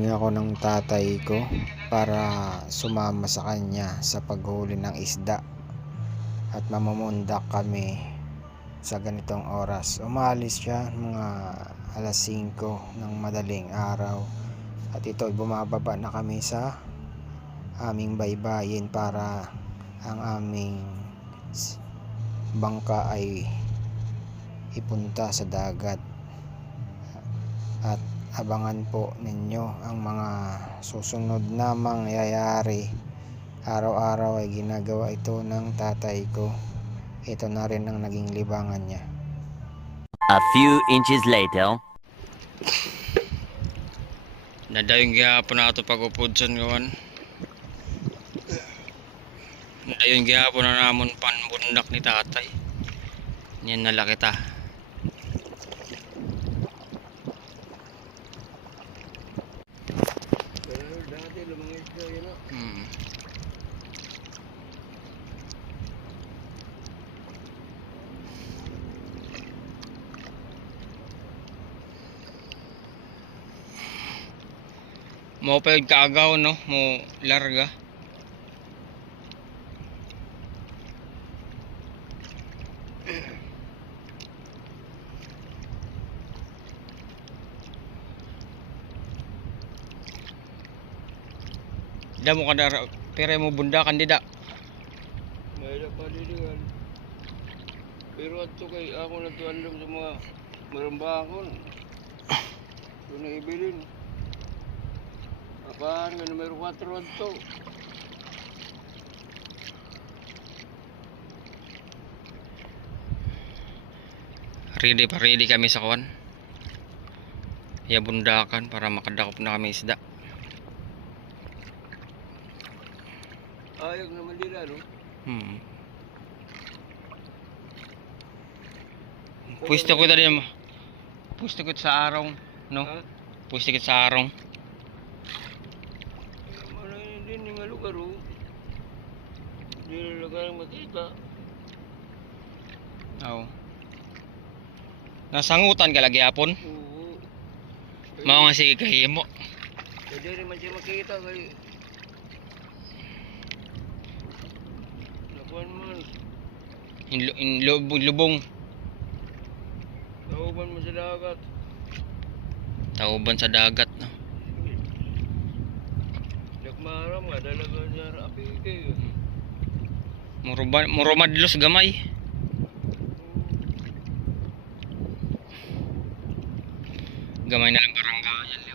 Ako ng tatay ko para sumama sa kanya sa paghuli ng isda at mamamundak kami sa ganitong oras. Umalis siya mga alas 5 ng madaling araw at ito ay bumababa na kami sa aming baybayin para ang aming bangka ay ipunta sa dagat. At abangan po ninyo ang mga susunod na mangyayari. Araw-araw ay ginagawa ito ng tatay ko. Ito na rin ang naging libangan niya. A few inches later. Nadayong gihapon na ito pag-upod sa ngawan. Nadayong gihapon na namon panbundak ni tatay. Yan nala kita. Mo pa yung kaagaw no, mo larga. Da mo kada pere mo bundakan dida. Mayroon pa diligan. Pero ato kay ako na to alam sa mga marambakon. Ito na ibilin. Apaan nga numero 4 ato. Ready kami sa kawan. Ya bundakan para makadakop na kami isda. Ayog naman nila no. Pwesto ko tadi mo. Pwesto ko sa arong, no? Pwesto ko sa arong. Ano din nga lugar oh. Hindi na lugar makita. Oo. Nasangutan ka lagi hapon. Oo. Mao nga sige kahimo. Pwede rin man siya makita kay nakuan man. Lubong. Nauban mo sa dagat. Tauban sa dagat, no? Nagmaram nga dalaga niya rapi kayo. Murumadlos gamay. Gamay na lang barangay.